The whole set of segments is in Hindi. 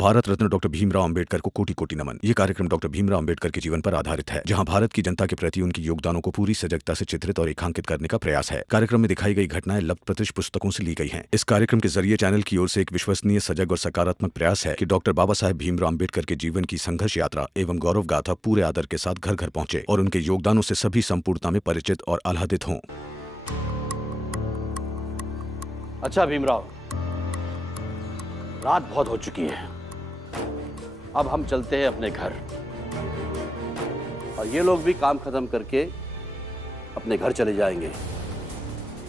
भारत रत्न डॉक्टर भीमराव अंबेडकर को कोटि कोटि नमन। ये कार्यक्रम डॉक्टर भीमराव अंबेडकर के जीवन पर आधारित है, जहां भारत की जनता के प्रति उनके योगदानों को पूरी सजगता से चित्रित और रेखांकित करने का प्रयास है। कार्यक्रम में दिखाई गई घटनाएं लब्ध प्रतिष्ठ पुस्तकों से ली गई हैं। इस कार्यक्रम के जरिए चैनल की ओर से एक विश्वसनीय, सजग और सकारात्मक प्रयास है कि डॉक्टर बाबा साहेब भीमराव अंबेडकर के जीवन की संघर्ष यात्रा एवं गौरव गाथा पूरे आदर के साथ घर घर पहुंचे और उनके योगदानों से सभी संपूर्णता में परिचित और आह्लादित हों। अच्छा भीमराव, रात बहुत हो चुकी है, अब हम चलते हैं अपने घर और ये लोग भी काम खत्म करके अपने घर चले जाएंगे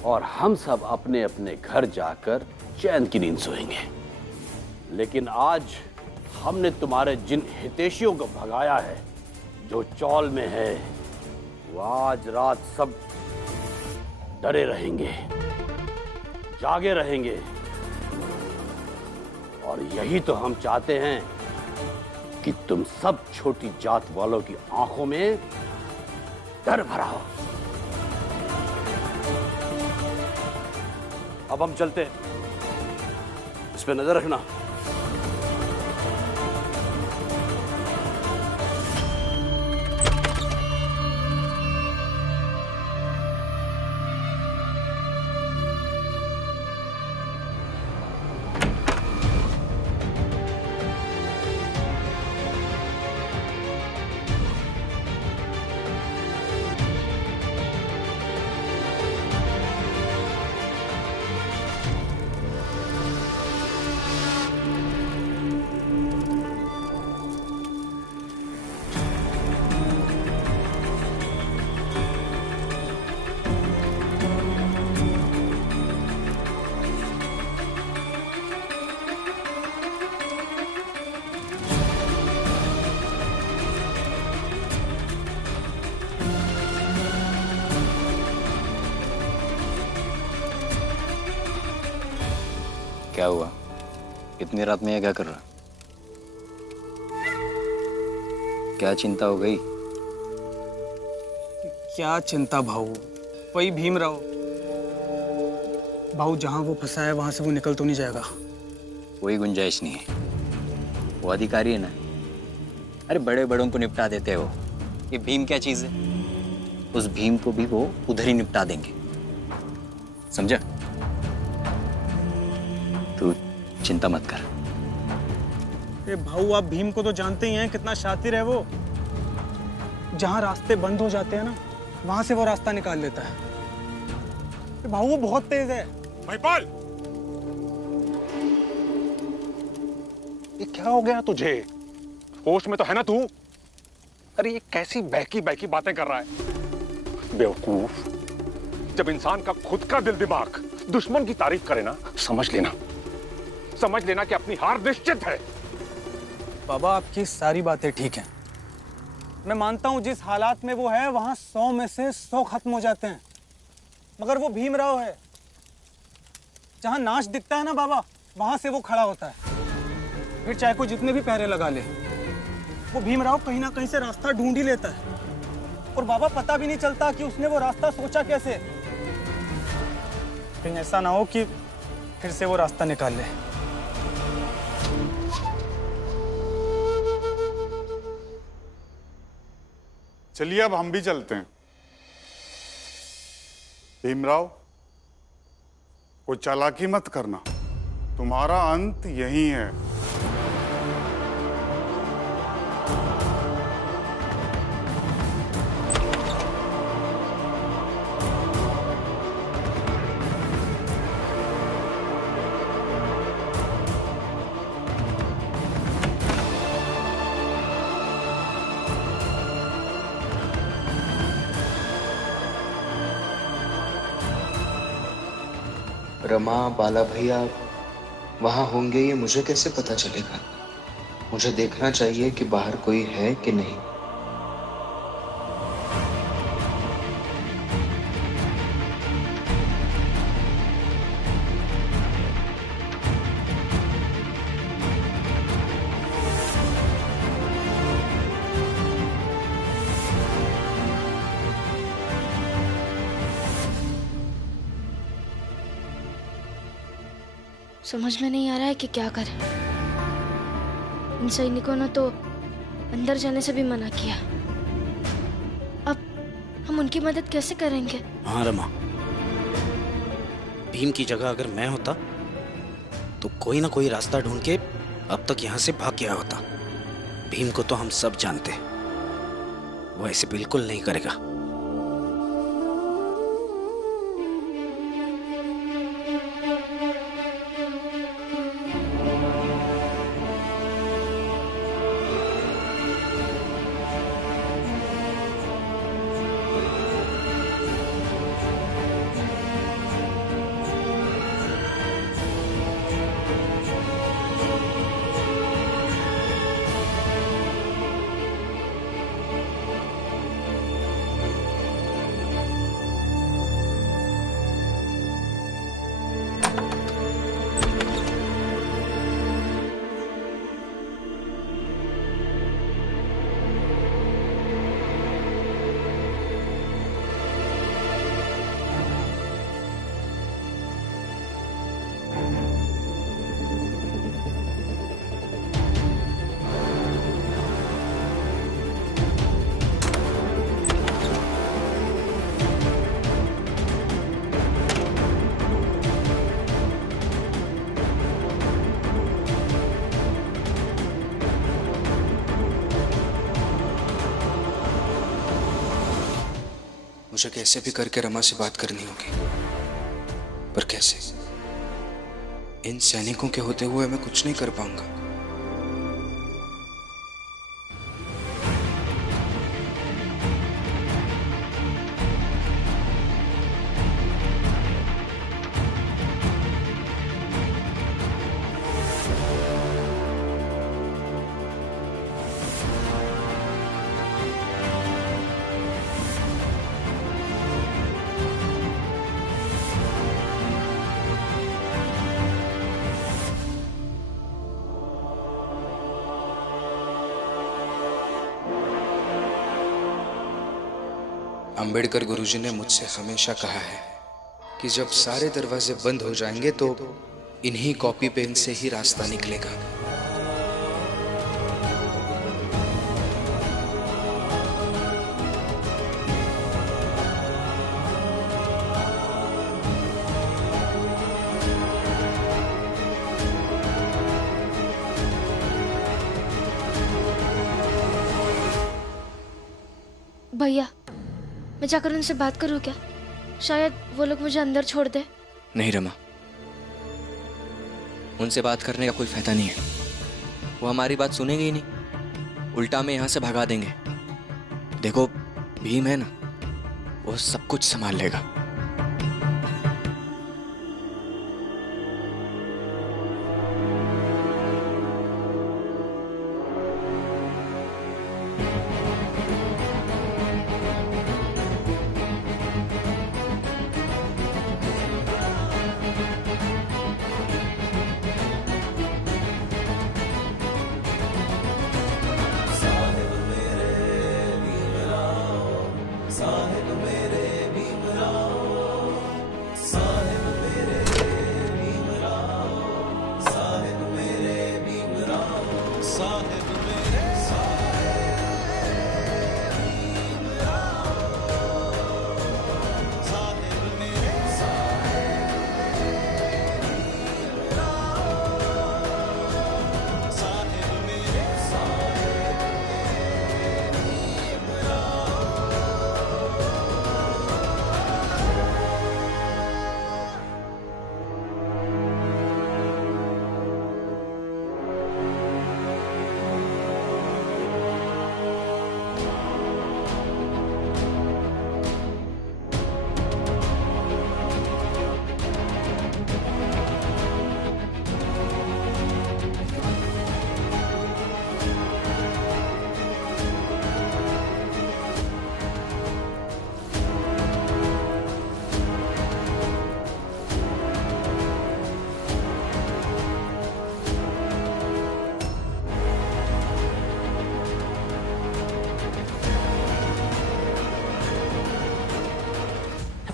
और हम सब अपने अपने घर जाकर चैन की नींद सोएंगे। लेकिन आज हमने तुम्हारे जिन हितैषियों को भगाया है, जो चौल में है, वो आज रात सब डरे रहेंगे, जागे रहेंगे और यही तो हम चाहते हैं कि तुम सब छोटी जात वालों की आंखों में डर भरा हो। अब हम चलते, इस पे नजर रखना। क्या हुआ? इतनी रात में ये क्या कर रहा? क्या चिंता हो गई? क्या चिंता भाऊ, वही भीमराव। भाऊ जहां वो फंसा है वहां से वो निकल तो नहीं जाएगा। कोई गुंजाइश नहीं है, वो अधिकारी है ना। अरे बड़े बड़ों को निपटा देते हो, ये भीम क्या चीज है? उस भीम को भी वो उधर ही निपटा देंगे, समझा? तू चिंता मत कर। अरे भाऊ, आप भीम को तो जानते ही हैं, कितना शातिर है वो। जहां रास्ते बंद हो जाते हैं ना, वहां से वो रास्ता निकाल लेता है। अरे भाऊ, वो बहुत तेज है। महिपाल, ये क्या हो गया तुझे? होश में तो है ना तू? अरे ये कैसी बहकी बहकी बातें कर रहा है बेवकूफ। जब इंसान का खुद का दिल दिमाग दुश्मन की तारीफ करे ना, समझ लेना कि अपनी हार निश्चित है। बाबा, आपकी सारी बातें ठीक हैं। मैं मानता हूं जिस हालात में वो है वहां 100 में से 100 खत्म हो जाते हैं, मगर वो भीमराव है। जहां नाश दिखता है ना बाबा, वहां से वो खड़ा होता है। फिर चाहे कोई जितने भी पहरे लगा ले, वो भीमराव कहीं ना कहीं से रास्ता ढूंढ ही लेता है। और बाबा, पता भी नहीं चलता कि उसने वो रास्ता सोचा कैसे। कहीं ऐसा ना हो कि फिर से वो रास्ता निकाल ले। चलिए अब हम भी चलते हैं। भीमराव, कोई चालाकी मत करना, तुम्हारा अंत यही है। रमा, बाला भैया वहां होंगे, ये मुझे कैसे पता चलेगा? मुझे देखना चाहिए कि बाहर कोई है कि नहीं। समझ में नहीं आ रहा है कि क्या करें। इन सैनिकों ने तो अंदर जाने से भी मना किया। अब हम उनकी मदद कैसे करेंगे? हाँ रमा, भीम की जगह अगर मैं होता तो कोई ना कोई रास्ता ढूंढ के अब तक यहाँ से भाग गया होता। भीम को तो हम सब जानते हैं, वो ऐसे बिल्कुल नहीं करेगा। मुझे कैसे भी करके रमा से बात करनी होगी, पर कैसे? इन सैनिकों के होते हुए मैं कुछ नहीं कर पाऊंगा। अंबेडकर गुरुजी ने मुझसे हमेशा कहा है कि जब सारे दरवाजे बंद हो जाएंगे तो इन्हीं कॉपी पेन से ही रास्ता निकलेगा। भैया, मैं जाकर उनसे बात करूं क्या? शायद वो लोग मुझे अंदर छोड़ दे। नहीं रमा, उनसे बात करने का कोई फायदा नहीं है। वो हमारी बात सुनेंगे ही नहीं, उल्टा हमें यहाँ से भगा देंगे। देखो, भीम है ना, वो सब कुछ संभाल लेगा।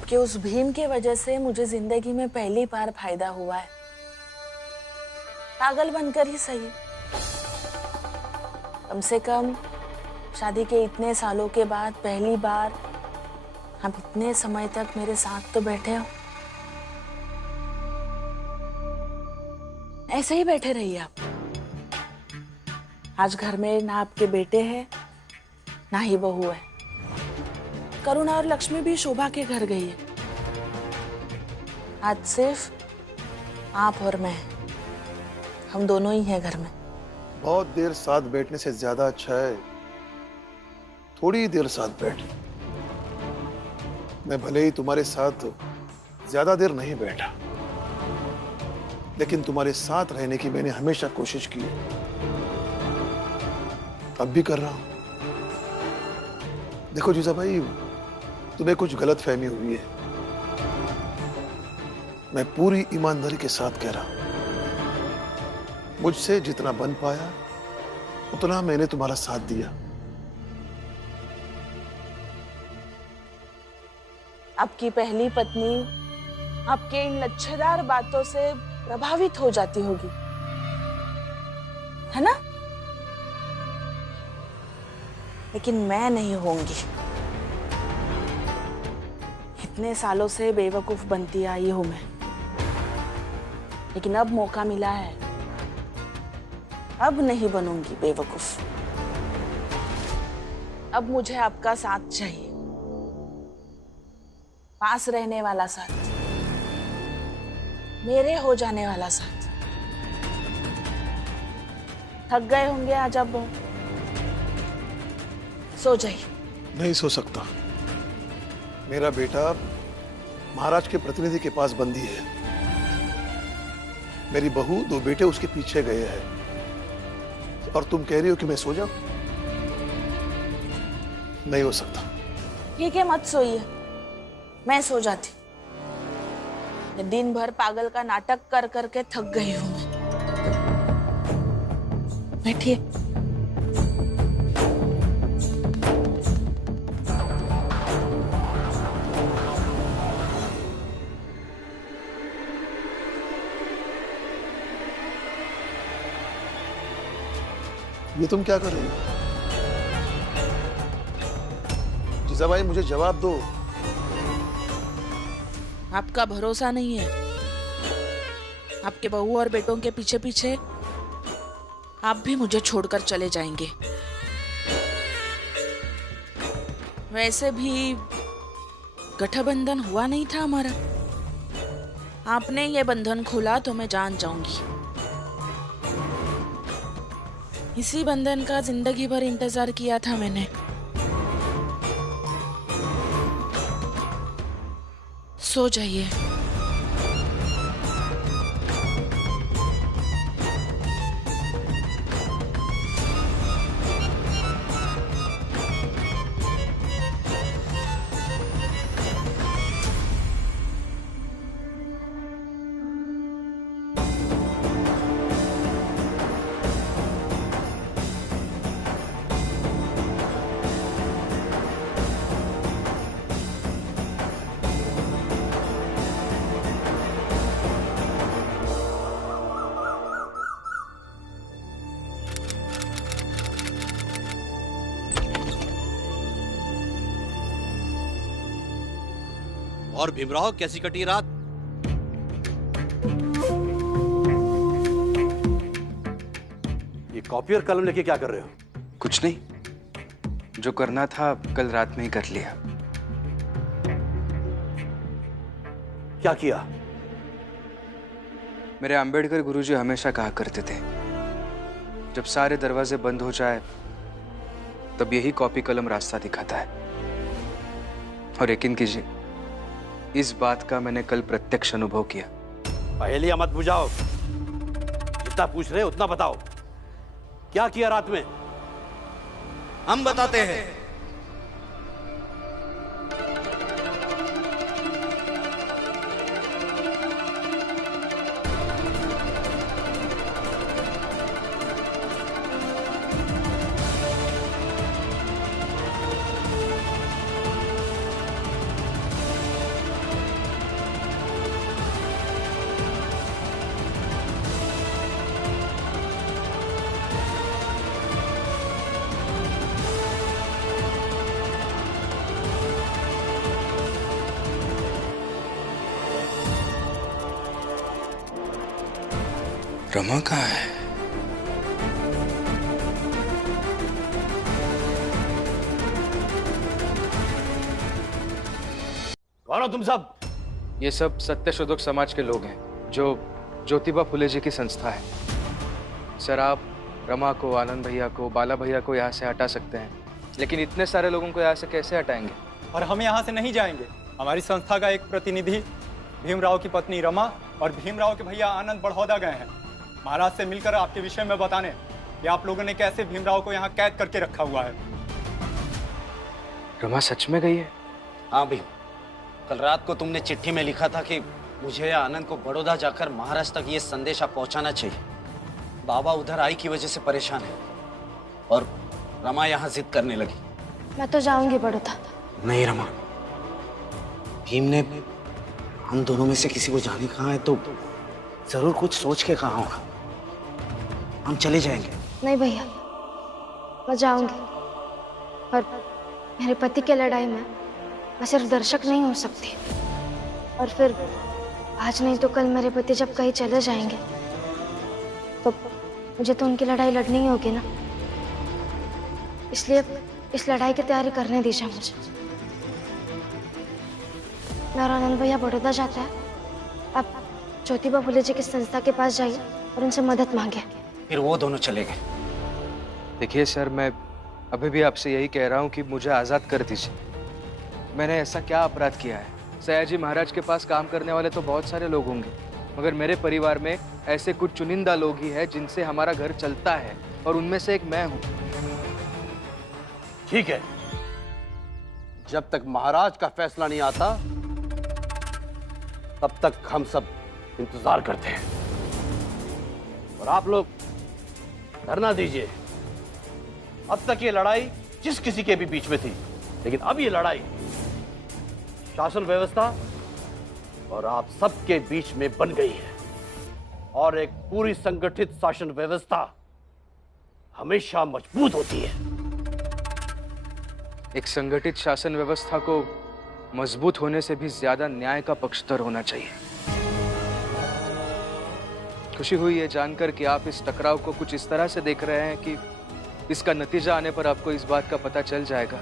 कि उस भीम की वजह से मुझे जिंदगी में पहली बार फायदा हुआ है। पागल बनकर ही सही, कम से कम शादी के इतने सालों के बाद पहली बार हम इतने समय तक मेरे साथ तो बैठे हो। ऐसे ही बैठे रहिए आप। आज घर में ना आपके बेटे हैं ना ही बहू है। करुणा और लक्ष्मी भी शोभा के घर गई है। आज सिर्फ आप और मैं, हम दोनों ही हैं घर में। बहुत देर साथ बैठने से ज्यादा अच्छा है थोड़ी देर साथ बैठ। मैं भले ही तुम्हारे साथ ज्यादा देर नहीं बैठा, लेकिन तुम्हारे साथ रहने की मैंने हमेशा कोशिश की है, अब भी कर रहा हूं। देखो जीजा भाई, तुम्हें कुछ गलत फहमी हुई है। मैं पूरी ईमानदारी के साथ कह रहा हूं, मुझसे जितना बन पाया उतना मैंने तुम्हारा साथ दिया। आपकी पहली पत्नी आपके इन लच्छेदार बातों से प्रभावित हो जाती होगी, है ना? लेकिन मैं नहीं होंगी। इतने सालों से बेवकूफ बनती आई हूं मैं, लेकिन अब मौका मिला है, अब नहीं बनूंगी बेवकूफ। अब मुझे आपका साथ चाहिए, पास रहने वाला साथ, मेरे हो जाने वाला साथ। थक गए होंगे आज आप, सो जाइए। नहीं सो सकता। मेरा बेटा महाराज के प्रतिनिधि के पास बंदी है। मेरी बहू 2 बेटे उसके पीछे गए हैं, और तुम कह रही हो कि मैं सो जाऊं? नहीं हो सकता। ठीक है, मत सोइए, मैं सो जाती। दिन भर पागल का नाटक कर करके थक गई हूं मैं। बैठिए। ये तुम क्या कर रही हो? जीजा भाई, मुझे जवाब दो। आपका भरोसा नहीं है? आपके बहू और बेटों के पीछे पीछे आप भी मुझे छोड़कर चले जाएंगे। वैसे भी गठबंधन हुआ नहीं था हमारा। आपने ये बंधन खोला तो मैं जान जाऊंगी। इसी बंधन का जिंदगी भर इंतजार किया था मैंने। सो जाइए। और भीमराव, कैसी कटी रात? ये कॉपी और कलम लेके क्या कर रहे हो? कुछ नहीं, जो करना था कल रात में ही कर लिया। क्या किया? मेरे अंबेडकर गुरुजी हमेशा कहा करते थे, जब सारे दरवाजे बंद हो जाए तब यही कॉपी कलम रास्ता दिखाता है। और यकीन कीजिए, इस बात का मैंने कल प्रत्यक्ष अनुभव किया। पहेलियां मत बुझाओ, जितना पूछ रहे उतना बताओ। क्या किया रात में? हम बताते हैं। रमा कहाँ है? कौन हो तुम सब? ये सब सत्यशोधक समाज के लोग हैं जो ज्योतिबा फुले जी की संस्था है। सर, आप रमा को, आनंद भैया को, बाला भैया को यहाँ से हटा सकते हैं, लेकिन इतने सारे लोगों को यहाँ से कैसे हटाएंगे? और हम यहाँ से नहीं जाएंगे। हमारी संस्था का एक प्रतिनिधि भीमराव की पत्नी रमा और भीमराव के भैया आनंद बड़ौदा गए हैं महाराज से मिलकर आपके विषय में बताने कि आप लोगों ने कैसे भीमराव को यहाँ कैद करके रखा हुआ है। रमा सच में गई है? हाँ भीम, कल रात को तुमने चिट्ठी में लिखा था कि मुझे आनंद को बड़ौदा जाकर महाराज तक ये संदेशा पहुंचाना चाहिए। बाबा उधर आई की वजह से परेशान है और रमा यहाँ जिद करने लगी। मैं तो जाऊंगी बड़ौदा। नहीं रमा, भीम ने हम दोनों में से किसी को जाने कहा है तो जरूर कुछ सोच के कहा होगा। हम चले जाएंगे। नहीं भैया, मैं जाऊंगी, पर मेरे पति की लड़ाई में मैं सिर्फ दर्शक नहीं हो सकती। और फिर आज नहीं तो कल मेरे पति जब कहीं चले जाएंगे तो मुझे तो उनकी लड़ाई लड़नी ही होगी ना। इसलिए इस लड़ाई की तैयारी करने दीजिए मुझे। मैं और आनंद भैया बड़ौदा जाते हैं। आप ज्योतिबा फुले जी की संस्था के पास जाइए और उनसे मदद मांगे। फिर वो दोनों चले गए। देखिए सर, मैं अभी भी आपसे यही कह रहा हूँ कि मुझे आज़ाद कर दीजिए। मैंने ऐसा क्या अपराध किया है? सयाजी महाराज के पास काम करने वाले तो बहुत सारे लोग होंगे, मगर मेरे परिवार में ऐसे कुछ चुनिंदा लोग ही हैं जिनसे हमारा घर चलता है, और उनमें से एक मैं हूँ। ठीक है, जब तक महाराज का फैसला नहीं आता तब तक हम सब इंतजार करते हैं। और आप लोग धरना दीजिए। अब तक ये लड़ाई जिस किसी के भी बीच में थी, लेकिन अब ये लड़ाई शासन व्यवस्था और आप सबके बीच में बन गई है। और एक पूरी संगठित शासन व्यवस्था हमेशा मजबूत होती है। एक संगठित शासन व्यवस्था को मजबूत होने से भी ज्यादा न्याय का पक्षधर होना चाहिए। खुशी हुई है जानकर कि आप इस टकराव को कुछ इस तरह से देख रहे हैं कि इसका नतीजा आने पर आपको इस बात का पता चल जाएगा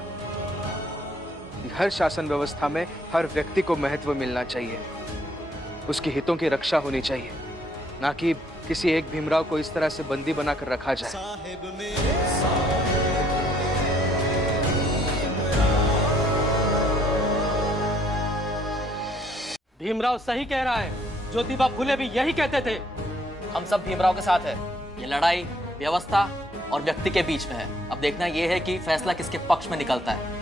कि हर शासन व्यवस्था में हर व्यक्ति को महत्व मिलना चाहिए, उसके हितों की रक्षा होनी चाहिए, ना कि किसी एक भीमराव को इस तरह से बंदी बनाकर रखा जाए। भीमराव सही कह रहा है, ज्योतिबा फुले भी यही कहते थे। हम सब भीमराव के साथ है। ये लड़ाई व्यवस्था और व्यक्ति के बीच में है। अब देखना ये है कि फैसला किसके पक्ष में निकलता है।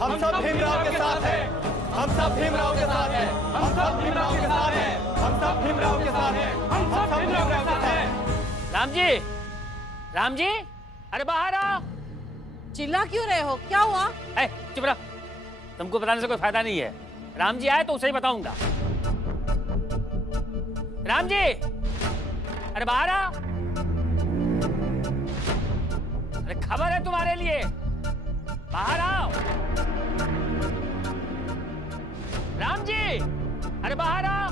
हम सब भीमराव के साथ हैं। हम सब भीमराव के साथ हैं। हम सब भीमराव के साथ हैं। हम सब भीमराव के साथ हैं। हम सब भीमराव के साथ हैं। राम जी, राम जी, अरे बाहर आओ। चिल्ला क्यों रहे हो? क्या हुआ? चुप रहो, तुमको बताने से कोई फायदा नहीं है। राम जी आए तो उसे ही बताऊंगा। राम जी, अरे बाहर आओ। अरे खबर है तुम्हारे लिए, बाहर आओ। राम जी, अरे बाहर आओ।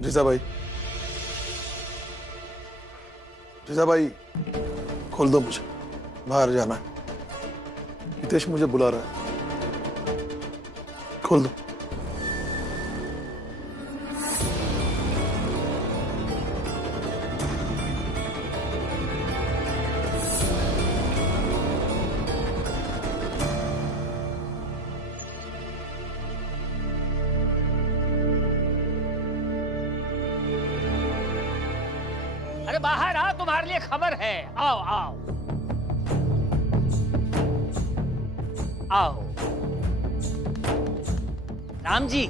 जीजाबाई, जीजाबाई, खोल दो, मुझे बाहर जाना है। हितेश मुझे बुला रहा है, खोल दो। अरे बाहर आओ, तुम्हारे लिए खबर है। आओ आओ आओ। राम जी,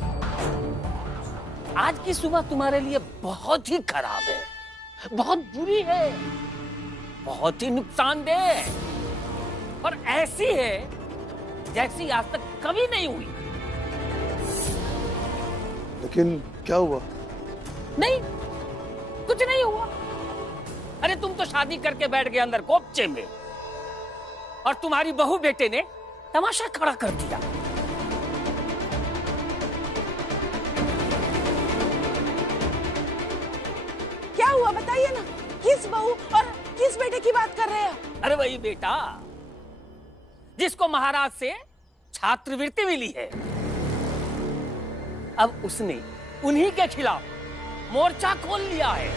आज की सुबह तुम्हारे लिए बहुत ही खराब है, बहुत बुरी है, बहुत ही नुकसानदेह, और ऐसी है जैसी आज तक कभी नहीं हुई। लेकिन क्या हुआ? नहीं, कुछ नहीं हुआ। अरे तुम तो शादी करके बैठ गए अंदर कोपचे में, और तुम्हारी बहू बेटे ने तमाशा खड़ा कर दिया। हुआ बताइए ना, किस बहू और किस बेटे की बात कर रहे हैं? अरे वही बेटा जिसको महाराज से छात्रवृत्ति मिली है। अब उसने उन्हीं के खिलाफ मोर्चा खोल लिया है।